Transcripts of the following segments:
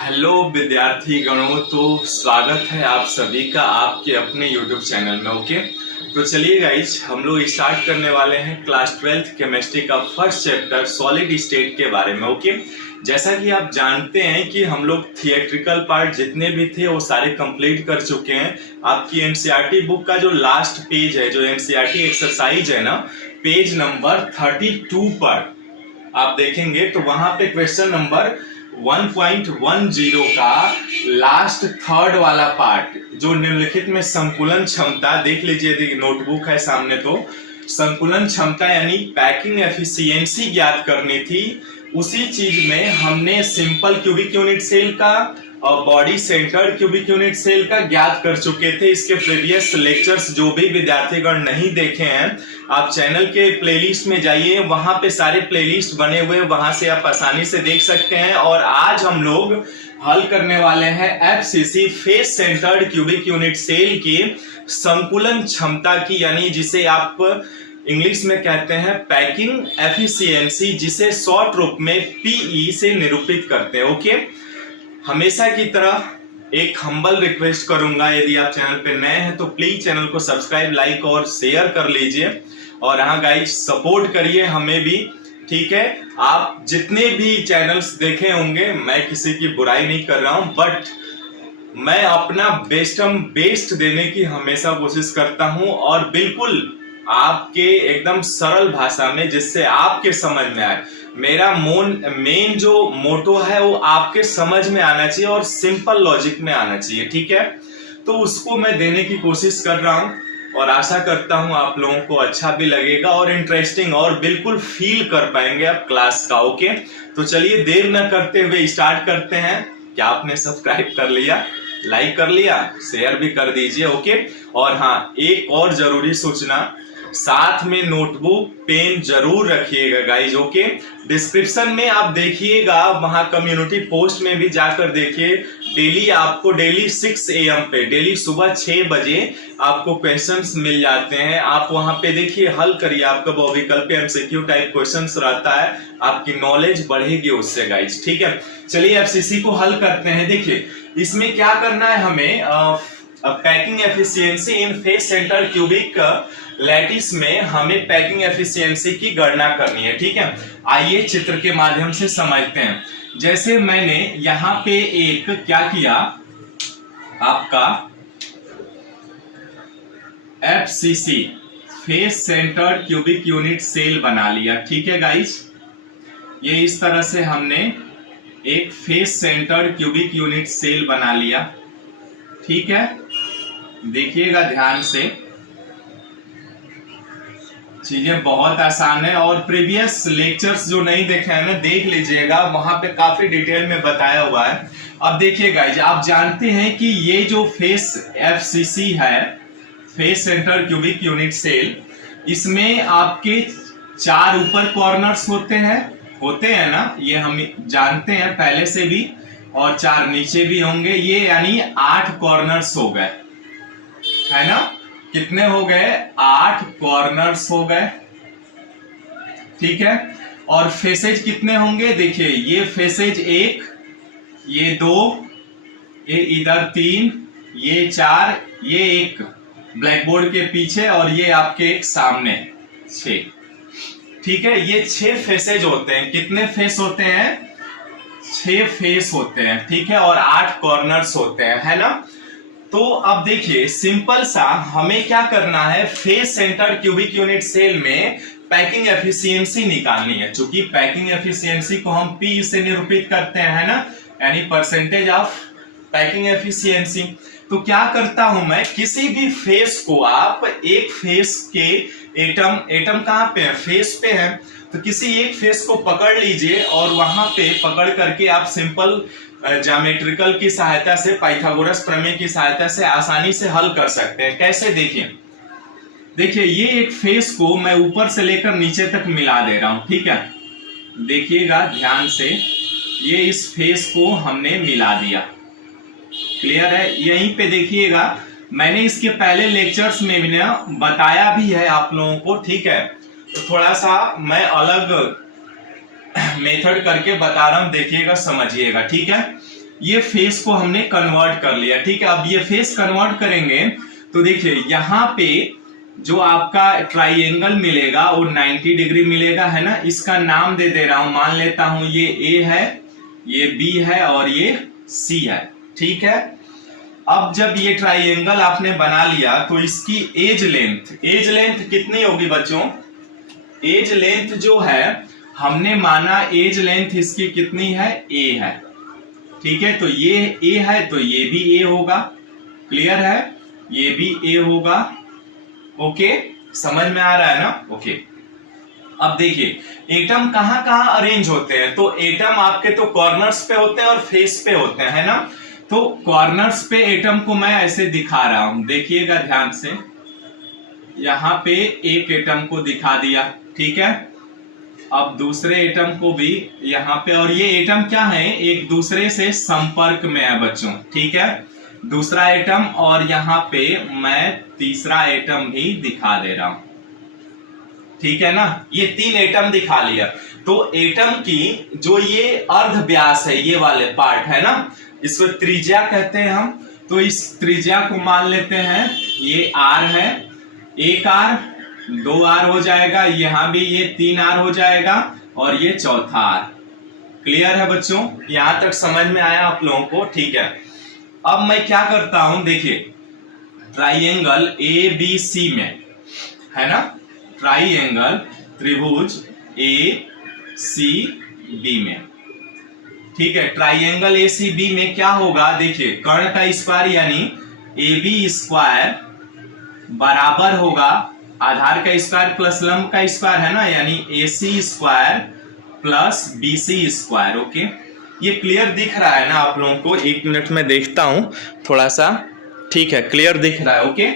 Hello विद्यार्थी गणों, तो स्वागत है आप सभी का आपके अपने YouTube चैनल में। ओके, तो चलिए गाइज, हम लोग स्टार्ट करने वाले हैं क्लास 12th केमिस्ट्री का फर्स्ट चैप्टर सॉलिड स्टेट के बारे में। ओके, जैसा कि आप जानते हैं कि हम लोग थिएट्रिकल पार्ट जितने भी थे वो सारे कंप्लीट कर चुके हैं। आपकी एनसीईआरटी बुक का जो लास्ट पेज है, जो एनसीईआरटी एक्सरसाइज है ना, पेज नंबर 32 पर आप देखेंगे तो वहां पे क्वेश्चन नंबर 1.10 का लास्ट थर्ड वाला पार्ट जो निम्नलिखित में संकुलन क्षमता, देख लीजिए, देखिए नोटबुक है सामने, तो संकुलन क्षमता यानी पैकिंग एफिशिएंसी ज्ञात करनी थी। उसी चीज में हमने सिंपल क्यूबिक यूनिट सेल का और body centred cubic unit cell का ज्ञात कर चुके थे। इसके प्रीवियस लेक्चर्स जो भी विद्यार्थीगण नहीं देखे हैं, आप चैनल के प्लेलिस्ट में जाइए, वहां पे सारे प्लेलिस्ट बने हुए, वहां से आप आसानी से देख सकते हैं। और आज हम लोग हल करने वाले हैं FCC face centred cubic unit cell की संकुलन क्षमता की, यानी जिसे आप इंग्लिश में कहते हैं पैकिंग एफिशिएंसी, जिसे शॉर्ट रूप में पीई से निरूपित करते हैं। ओके, हमेशा की तरह एक हम्बल रिक्वेस्ट करूंगा, यदि आप चैनल पे नए हैं तो प्लीज चैनल को सब्सक्राइब, लाइक और शेयर कर लीजिए। और हाँ गाइज, सपोर्ट करिए हमें भी, ठीक है। आप जितने भी चैनल्स देखे होंगे, मैं किसी की बुराई नहीं कर रहा हूं, बट मैं अपना बेस्ट देने की हमेशा कोशिश करता हूं, और बिल्कुल आपके एकदम सरल भाषा में, जिससे आपके समझ में आए। मेरा मेन जो मोटो है वो आपके समझ में आना चाहिए और सिंपल लॉजिक में आना चाहिए, ठीक है। तो उसको मैं देने की कोशिश कर रहा हूं और आशा करता हूं आप लोगों को अच्छा भी लगेगा और इंटरेस्टिंग, और बिल्कुल फील कर पाएंगे आप क्लास का। ओके, तो चलिए देर न करते हुए स्टार्ट करते हैं। क्या आपने सब्सक्राइब कर लिया, लाइक कर लिया, शेयर भी कर दीजिए। ओके, और हाँ, एक और जरूरी सूचना, साथ में नोटबुक पेन जरूर रखिएगा गाइज। ओके, डिस्क्रिप्शन में आप देखिएगा, वहां कम्युनिटी पोस्ट में भी जाकर देखिए। डेली 6 AM पे, डेली सुबह 6 बजे आपको क्वेश्चंस मिल जाते हैं। आप वहां पे देखिए, हल करिए, आपका बहुविकल्पीय एमसीक्यू टाइप क्वेश्चंस रहता है, आपकी नॉलेज बढ़ेगी उससे गाइज, ठीक है। चलिए एफसीसी को हल करते हैं। देखिए इसमें क्या करना है हमें, पैकिंग एफिशिएंसी इन फेस सेंटर क्यूबिक लैटिस में हमें पैकिंग एफिशिएंसी की गणना करनी है, ठीक है। आइए चित्र के माध्यम से समझते हैं। जैसे मैंने यहां पे एक क्या किया, आपका FCC face centred cubic unit cell बना लिया, ठीक है गाइज। ये इस तरह से हमने एक face centred cubic unit cell बना लिया, ठीक है। देखिएगा ध्यान से, चीजें बहुत आसान है, और प्रीवियस लेक्चर्स जो नहीं देखे हैं ना, देख लीजिएगा, वहां पे काफी डिटेल में बताया हुआ है। अब देखिए गाइज, आप जानते हैं कि ये जो फेस एफसीसी है, face centre cubic unit cell, इसमें आपके 4 ऊपर कॉर्नर्स होते हैं ना, ये हम जानते हैं पहले से भी, और 4 नीचे भी होंगे, ये यानी 8 कॉर्नर्स हो गए, है ना। कितने हो गए? 8 कॉर्नर्स हो गए, ठीक है। और फेसेज कितने होंगे? देखिए, ये फेसेज 1, ये 2, ये इधर 3, ये 4, ये एक ब्लैक बोर्ड के पीछे, और ये आपके एक सामने 6, ठीक है। ये 6 फेसेज होते हैं। कितने फेस होते हैं? 6 फेस होते हैं, ठीक है, और 8 कॉर्नर्स होते हैं, है ना। तो अब देखिए, सिंपल सा हमें क्या करना है, face centre cubic unit cell में पैकिंग एफिशिएंसी निकालनी है। चूंकि पैकिंग एफिशिएंसी को हम पी से निरूपित करते हैं, है ना, यानी परसेंटेज ऑफ पैकिंग एफिशिएंसी। तो क्या करता हूं मैं, किसी भी फेस को, आप एक फेस के एटम कहां पे है? फेस पे है। तो किसी एक फेस को पकड़ लीजिए, और वहां पे पकड़ करके आप सिंपल ज्योमेट्रिकल की सहायता से, पाइथागोरस प्रमेय की सहायता से आसानी से हल कर सकते हैं। कैसे? देखिए ये एक फेस को मैं ऊपर से लेकर नीचे तक मिला दे रहा हूं, ठीक है। देखिएगा ध्यान से, ये इस फेस को हमने मिला दिया, क्लियर है। यहीं पे देखिएगा, मैंने इसके पहले लेक्चर्स में भी ना बताया भी है आप लोगों को, ठीक है। तो थोड़ा सा मैं अलग मेथड करके बता रहा हूं, देखिएगा, समझिएगा, ठीक है। ये फेस को हमने कन्वर्ट कर लिया, ठीक है। अब ये फेस कन्वर्ट करेंगे तो देखिए यहाँ पे जो आपका ट्राइएंगल मिलेगा वो 90 डिग्री मिलेगा, है ना। इसका नाम दे दे रहा हूं, मान लेता हूं ये ए है, ये बी है और ये सी है, ठीक है। अब जब ये ट्राइएंगल आपने बना लिया तो इसकी एज लेंथ कितनी होगी बच्चों? एज लेंथ जो है हमने माना एज लेंथ इसकी कितनी है? ए है, ठीक है। तो ये ए है तो ये भी ए होगा, क्लियर है, ये भी ए होगा, ओके। समझ में आ रहा है ना? ओके। अब देखिए एटम कहां कहां अरेंज होते हैं, तो एटम आपके तो कॉर्नर्स पे होते हैं और फेस पे होते हैं, है ना। तो कॉर्नर्स पे एटम को मैं ऐसे दिखा रहा हूं, देखिएगा ध्यान से। यहां पे एक एटम को दिखा दिया, ठीक है। अब दूसरे एटम को भी यहाँ पे, और ये एटम क्या है, एक दूसरे से संपर्क में है बच्चों, ठीक है। दूसरा एटम और यहाँ पे मैं तीसरा एटम भी दिखा दे रहा हूं, ठीक है ना। ये 3 एटम दिखा लिया। तो एटम की जो ये अर्ध व्यास है, ये वाले पार्ट है ना, इसको त्रिज्या कहते हैं हम। तो इस त्रिज्या को मान लेते हैं ये आर है, एक आर, 2 आर हो जाएगा, यहां भी ये 3 आर हो जाएगा और ये चौथा आर। क्लियर है बच्चों? यहां तक समझ में आया आप लोगों को? ठीक है। अब मैं क्या करता हूं, देखिए ट्राइएंगल ए बी सी में, है ना, ट्राइएंगल त्रिभुज ए सी बी में, ठीक है। ट्राइएंगल ए सी बी में क्या होगा, देखिए कर्ण का स्क्वायर यानी ए बी स्क्वायर बराबर होगा आधार का स्क्वायर प्लस लंब का स्क्वायर, है ना, यानी A C square plus B C square, okay. ये क्लियर दिख रहा है ना आप लोगों को? 1 मिनट में देखता हूं थोड़ा सा, ठीक है, क्लियर दिख रहा है, ओके।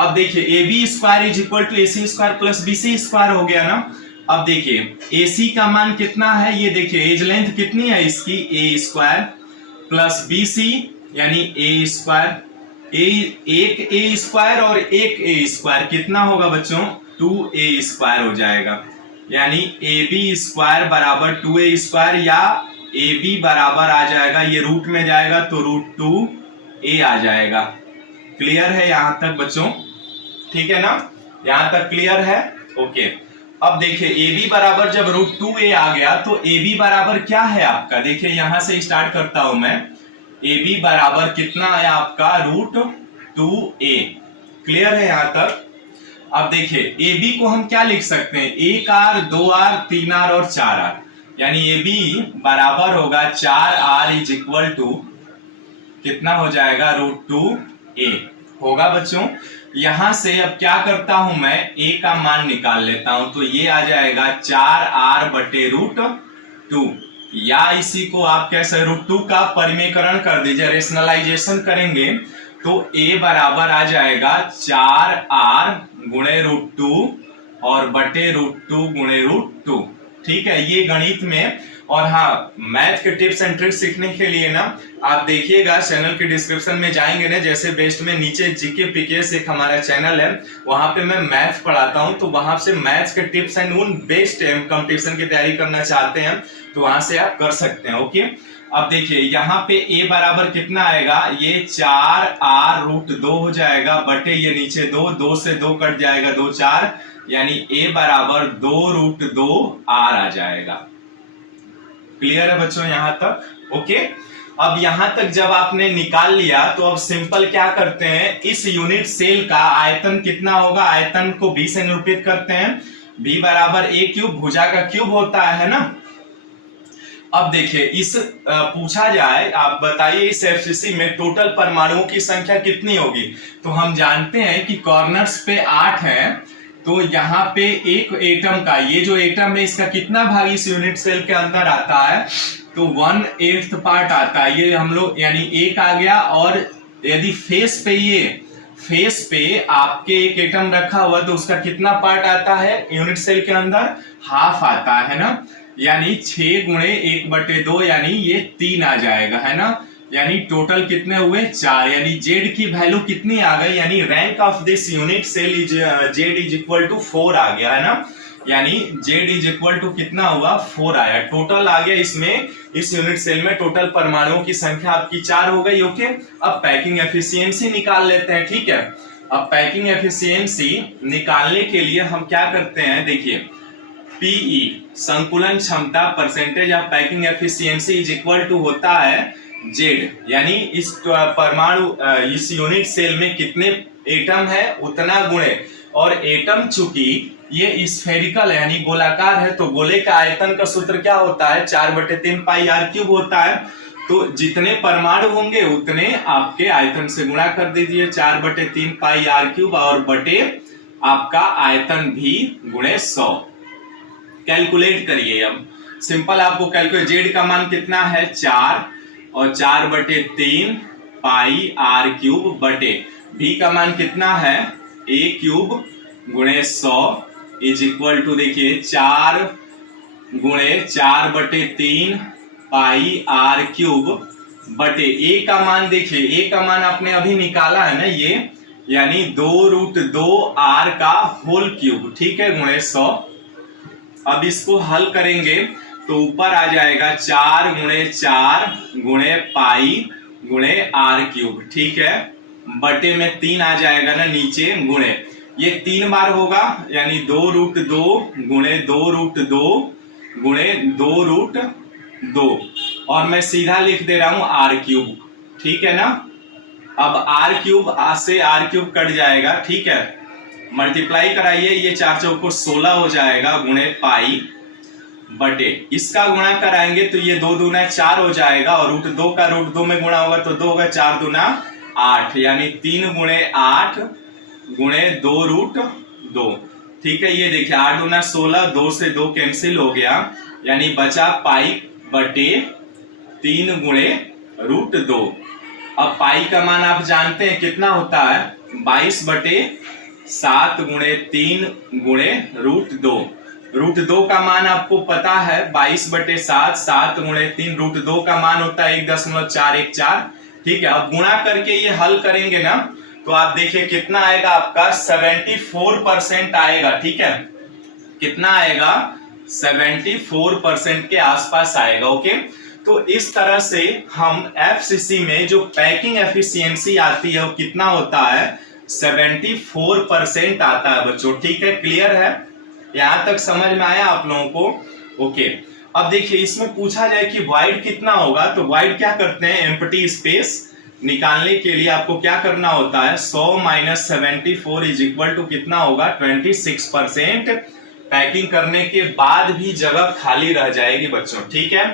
अब देखिए A B square is equal to A C square plus B C square हो गया ना। अब देखिए ए सी का मान कितना है, ये देखिए एज लेंथ कितनी है इसकी, ए स्क्वायर प्लस बी सी यानी ए स्क्वायर, एक ए स्क्वायर और एक ए स्क्वायर कितना होगा बच्चों? 2a स्क्वायर हो जाएगा, यानी ए बी स्क्वायर बराबर 2a स्क्वायर, या ए बी बराबर आ जाएगा, ये रूट में जाएगा तो √2a आ जाएगा। क्लियर है यहां तक बच्चों? ठीक है ना, यहां तक क्लियर है? ओके। अब देखिए ए बी बराबर जब √2a आ गया तो ए बी बराबर क्या है आपका, देखिए यहां से स्टार्ट करता हूं मैं। ए बी बराबर कितना आया आपका? √2a। क्लियर है यहां तक? अब देखिए ए बी को हम क्या लिख सकते हैं, 1r 2r 3r और 4r, यानी ए बी बराबर होगा 4r इज इक्वल टू कितना हो जाएगा? √2a होगा बच्चों। यहां से अब क्या करता हूं मैं, a का मान निकाल लेता हूं, तो ये आ जाएगा 4r बटे √2, या इसी को आप कैसे √2 का परिमेयकरण कर दीजिए, रेशनलाइजेशन करेंगे तो a बराबर आ जाएगा 4r गुणे √2 और बटे √2 गुणे √2। ठीक है, ये गणित में। और हाँ, मैथ के टिप्स एंड ट्रिक्स सीखने के लिए ना आप देखिएगा चैनल के डिस्क्रिप्शन में जाएंगे ना, जैसे बेस्ट में नीचे जीके पीकेएस एक हमारा चैनल है, वहां पे मैं मैथ पढ़ाता हूं, तो वहां से मैथ्स के टिप्स एंड उन बेस्ट कंपटीशन की तैयारी करना चाहते हैं तो वहां से आप कर सकते हैं। ओके, अब देखिए यहाँ पे a बराबर कितना आएगा, ये 4r√2 हो जाएगा बटे ये नीचे 2 से 2 कट जाएगा, 2 4, यानी a बराबर 2√2r आ जाएगा। क्लियर है बच्चों यहाँ तक? ओके। अब यहां तक जब आपने निकाल लिया तो अब सिंपल क्या करते हैं, इस यूनिट सेल का आयतन कितना होगा, आयतन को b से निरूपित करते हैं, b बराबर a क्यूब, भुजा का क्यूब होता है ना। अब देखिए इस पूछा जाए, आप बताइए इस एफसीसी में टोटल परमाणुओं की संख्या कितनी होगी, तो हम जानते हैं कि कॉर्नर्स पे 8 है, तो यहाँ पे एक एटम का, ये जो एटम है इसका कितना भाग इस यूनिट सेल के अंदर आता है, तो 1/8 पार्ट आता है, ये हम लोग यानी 1 आ गया। और यदि फेस पे, ये फेस पे आपके एक एटम रखा हुआ तो उसका कितना पार्ट आता है यूनिट सेल के अंदर, हाफ आता है ना, यानी 6 गुणे 1/2 यानी ये 3 आ जाएगा, है ना, यानी टोटल कितने हुए 4, यानी जेड की वैल्यू कितनी आ गई, यानी rank of this unit cell is Z is equal to 4 आ गया, है ना। यानी Z इज इक्वल टू कितना हुआ 4 आया। टोटल आ गया इसमें, इस यूनिट सेल में टोटल परमाणुओं की संख्या आपकी 4 हो गई। ओके, अब पैकिंग एफिशिएंसी निकाल लेते हैं। ठीक है, अब पैकिंग एफिशिएंसी निकालने के लिए हम क्या करते हैं, देखिए पीई संकुलन क्षमता percentage of packing efficiency is equal to होता है जेड, यानी इस परमाणु इस यूनिट सेल में कितने एटम है उतना गुणे, और एटम चूंकि ये स्फेरिकल है यानी गोलाकार है तो गोले का आयतन का सूत्र क्या होता है 4/3 पाई आर क्यूब होता है। तो जितने परमाणु होंगे उतने आपके आयतन से गुणा कर दीजिए 4/3 पाई आर क्यूब और बटे आपका आयतन भी गुणे 100। कैलकुलेट करिए, अब सिंपल आपको कैलकुलेट, जेड का मान कितना है 4 और 4/3 पाई आर क्यूब बटे भी का मान कितना है a क्यूब गुणे 100 इज इक्वल टू देखिए 4 गुणे 4/3 पाई आर क्यूब बटे a का मान, देखिए a का मान आपने अभी निकाला है ना ये, यानी 2√2 r का होल क्यूब, ठीक है, गुणे 100। अब इसको हल करेंगे तो ऊपर आ जाएगा 4 गुणे 4 गुणे पाई गुणे आर क्यूब, ठीक है, बटे में 3 आ जाएगा ना नीचे, गुणे ये 3 बार होगा यानी 2√2 गुणे 2√2 गुणे 2√2 और मैं सीधा लिख दे रहा हूं आर क्यूब, ठीक है ना। अब आर क्यूब से आर क्यूब कट जाएगा, ठीक है, मल्टीप्लाई कराइए, ये 4 चौको 16 हो जाएगा गुणे पाई बटे इसका गुणा कराएंगे तो ये 2 दूना 4 हो जाएगा और √2 का √2 में गुणा होगा तो 2 होगा, 4 दूना 8 यानी 3 गुणे 8 गुणे 2√2, ठीक है। ये देखिए 8 दूना 16, 2 से 2 कैंसिल हो गया यानी बचा पाई बटे 3 गुणे √2। अब पाई का मान आप जानते हैं कितना होता है 22/7 गुणे 3 गुणे √2। √2 का मान आपको पता है 22/7, 7 गुणे 3, √2 का मान होता है 1.414, ठीक है। अब गुणा करके ये हल करेंगे ना तो आप देखिए कितना आएगा आपका 74% आएगा, ठीक है, कितना आएगा 74% के आसपास आएगा। ओके, तो इस तरह से हम एफसीसी में जो पैकिंग एफिशिएंसी आती है वो कितना होता है 74% आता है बच्चों, ठीक है, क्लियर है, यहां तक समझ में आया आप लोगों को। ओके, अब देखिए इसमें पूछा जाए कि वाइड कितना होगा तो वाइड क्या करते हैं, एम्प्टी स्पेस निकालने के लिए आपको क्या करना होता है 100 - 74 इज इक्वल टू कितना होगा 26%। पैकिंग करने के बाद भी जगह खाली रह जाएगी बच्चों, ठीक है।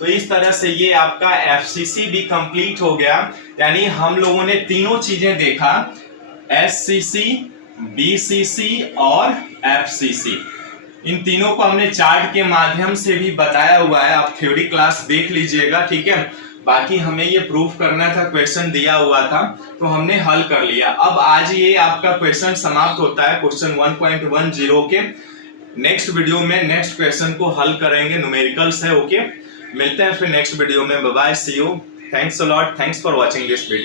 तो इस तरह से ये आपका एफसीसी भी कंप्लीट हो गया, यानी हम लोगों ने तीनों चीजें देखा, एससीसी, बीसीसी और एफसीसी, इन तीनों को हमने चार्ट के माध्यम से भी बताया हुआ है, आप थ्योरी क्लास देख लीजिएगा, ठीक है। बाकी हमें ये प्रूफ करना था, क्वेश्चन दिया हुआ था तो हमने हल कर लिया। अब आज ये आपका क्वेश्चन समाप्त होता है क्वेश्चन 1.10 के। नेक्स्ट वीडियो में नेक्स्ट क्वेश्चन को हल करेंगे, न्यूमेरिकल्स है। ओके, मिलते हैं फिर नेक्स्ट वीडियो में, bye bye, see you, thanks a lot, thanks for watching this video.